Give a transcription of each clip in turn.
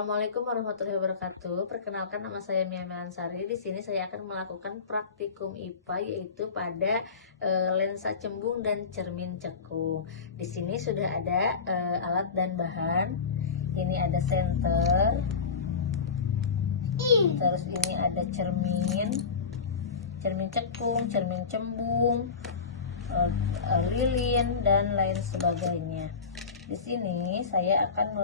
Assalamualaikum warahmatullahi wabarakatuh. Perkenalkan, nama saya Mia Melansari. Di sini saya akan melakukan praktikum IPA yaitu pada lensa cembung dan cermin cekung. Di sini sudah ada alat dan bahan. Ini ada senter. Terus ini ada cermin cekung, cermin cembung, lilin dan lain sebagainya. Di sini saya akan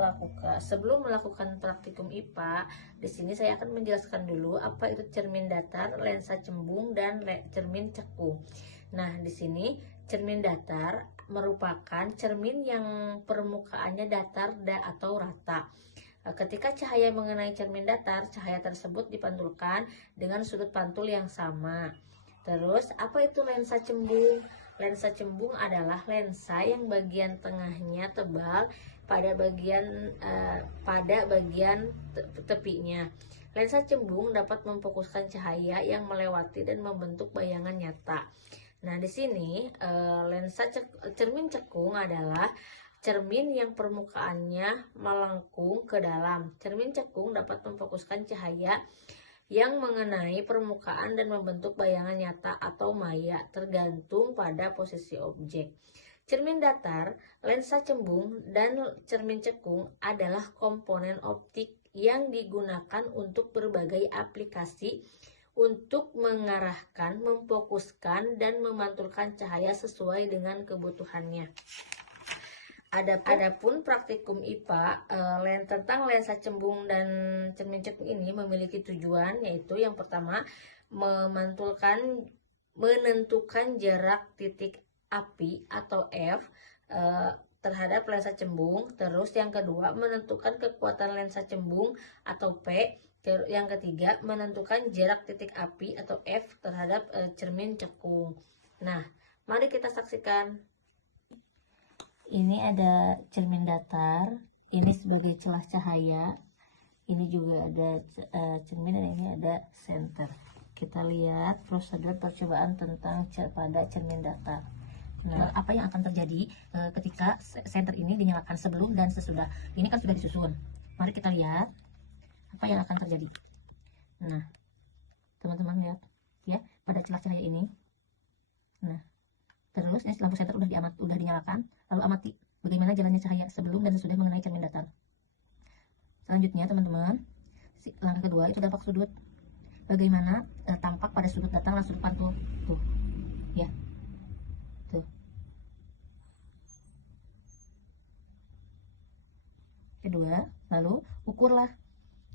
sebelum melakukan praktikum IPA, di sini saya akan menjelaskan dulu apa itu cermin datar, lensa cembung dan cermin cekung. Nah, di sini cermin datar merupakan cermin yang permukaannya datar atau rata. Ketika cahaya mengenai cermin datar, cahaya tersebut dipantulkan dengan sudut pantul yang sama. Terus, apa itu lensa cembung? Lensa cembung adalah lensa yang bagian tengahnya tebal pada bagian tepinya. Lensa cembung dapat memfokuskan cahaya yang melewati dan membentuk bayangan nyata. Nah, di sini cermin cekung adalah cermin yang permukaannya melengkung ke dalam. Cermin cekung dapat memfokuskan cahaya yang mengenai permukaan dan membentuk bayangan nyata atau maya tergantung pada posisi objek. Cermin datar, lensa cembung, dan cermin cekung adalah komponen optik yang digunakan untuk berbagai aplikasi untuk mengarahkan, memfokuskan, dan memantulkan cahaya sesuai dengan kebutuhannya. Adapun praktikum IPA tentang lensa cembung dan cermin cekung ini memiliki tujuan, yaitu yang pertama menentukan jarak titik api atau F terhadap lensa cembung. Terus yang kedua menentukan kekuatan lensa cembung atau P. Yang ketiga menentukan jarak titik api atau F terhadap cermin cekung. Nah, mari kita saksikan. Ini ada cermin datar, ini sebagai celah cahaya, ini juga ada cermin, dan ini ada senter. Kita lihat prosedur percobaan pada cermin datar. Nah, apa yang akan terjadi ketika senter ini dinyalakan sebelum dan sesudah? Ini kan sudah disusun. Mari kita lihat apa yang akan terjadi. Nah, teman-teman lihat ya, pada celah cahaya ini. Nah, terus ini lampu senter udah dinyalakan, lalu amati bagaimana jalannya cahaya sebelum dan sesudah mengenai cermin datar. Selanjutnya teman-teman, langkah kedua itu dampak sudut. Bagaimana tampak pada sudut datang sudut pantul. Tuh. Ya. Tuh. Kedua, lalu ukurlah.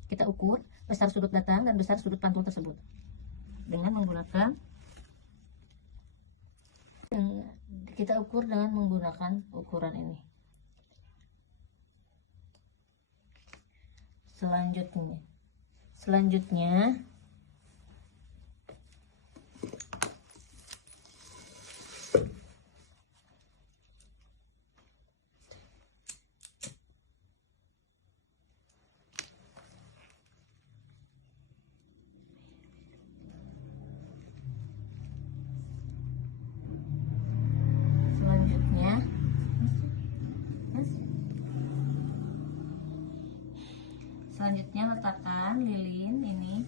Kita ukur besar sudut datang dan besar sudut pantul tersebut dengan menggunakan ukuran ini. Selanjutnya letakkan lilin ini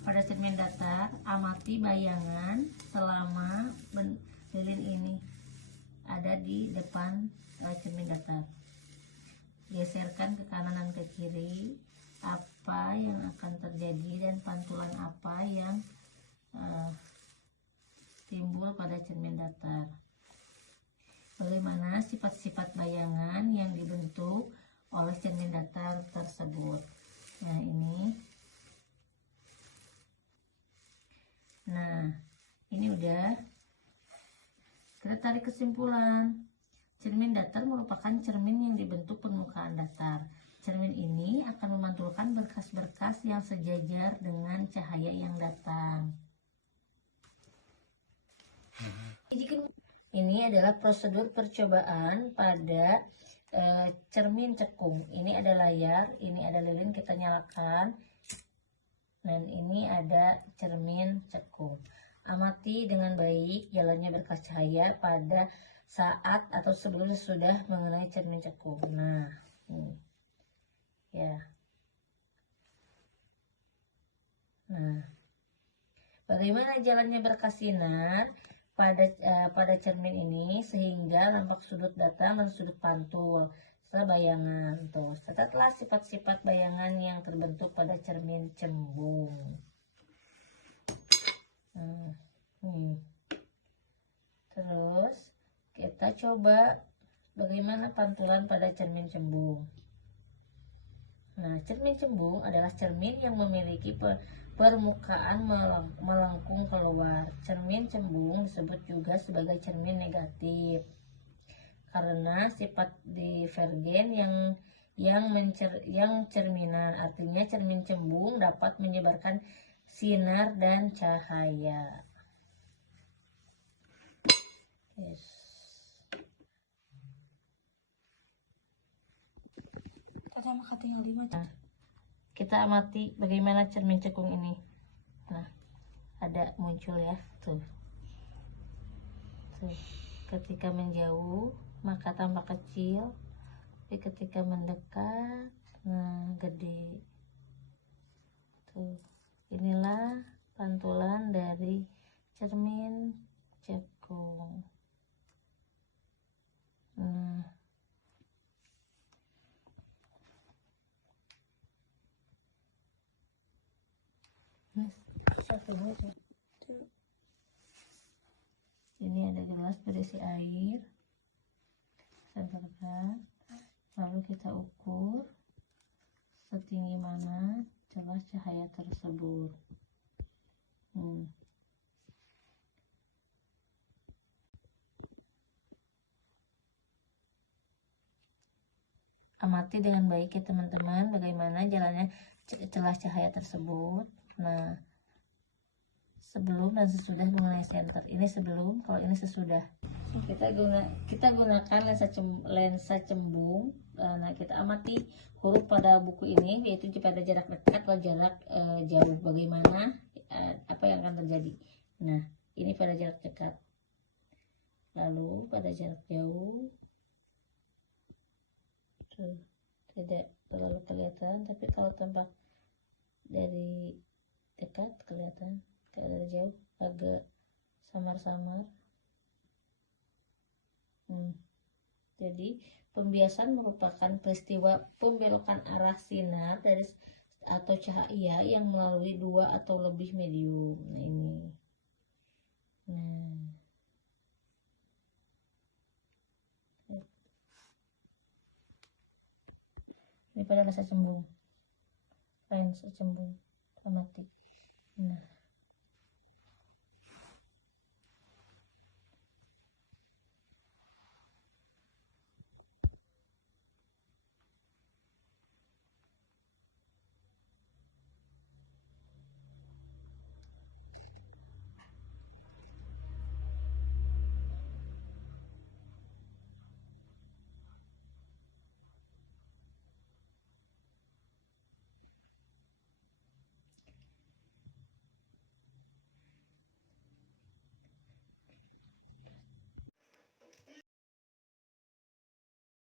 pada cermin datar. Amati bayangan selama lilin ini ada di depan cermin datar. Geserkan ke kanan dan ke kiri. Apa yang akan terjadi dan pantulan apa yang timbul pada cermin datar? Bagaimana sifat-sifat bayangan yang dibentuk oleh cermin datar tersebut? Nah, ini udah. Kita tarik kesimpulan. Cermin datar merupakan cermin yang dibentuk permukaan datar. Cermin ini akan memantulkan berkas-berkas yang sejajar dengan cahaya yang datang. Ini adalah prosedur percobaan pada cermin cekung. Ini ada layar, ini ada lilin, kita nyalakan, dan ini ada cermin cekung. Amati dengan baik jalannya berkas cahaya pada saat atau sebelum sudah mengenai cermin cekung. Nah, ini ya. Bagaimana jalannya berkas sinar pada cermin ini sehingga nampak sudut datar dan sudut pantul serta bayangan. Tuh, catatlah sifat-sifat bayangan yang terbentuk pada cermin cembung. Terus kita coba bagaimana pantulan pada cermin cembung. Nah, cermin cembung adalah cermin yang memiliki permukaan melengkung keluar. Cermin cembung disebut juga sebagai cermin negatif karena sifat divergen yang cerminan. Artinya cermin cembung dapat menyebarkan sinar dan cahaya. Yes. Nah, kita amati bagaimana cermin cekung ini. Nah, ada muncul ya, tuh. Ketika menjauh maka tampak kecil, tapi ketika mendekat, nah gede. Tuh, inilah pantulan dari cermin cekung. Nah, ini ada gelas berisi air, senterkan, lalu kita ukur setinggi mana celah cahaya tersebut. Amati dengan baik ya teman-teman bagaimana jalannya celah cahaya tersebut. Nah, sebelum dan sesudah mengenai senter. Ini sebelum, kalau ini sesudah. Kita gunakan lensa cembung. Nah, kita amati huruf pada buku ini, yaitu pada jarak dekat atau jarak jauh. Bagaimana apa yang akan terjadi. Nah, ini pada jarak dekat. Lalu pada jarak jauh tidak terlalu kelihatan, tapi kalau tampak dari dekat kelihatan, kalau dari jauh agak samar-samar. Jadi pembiasan merupakan peristiwa pembelokan arah sinar dari atau cahaya yang melalui dua atau lebih medium. Nah, ini pada lensa cembung amati. Nah,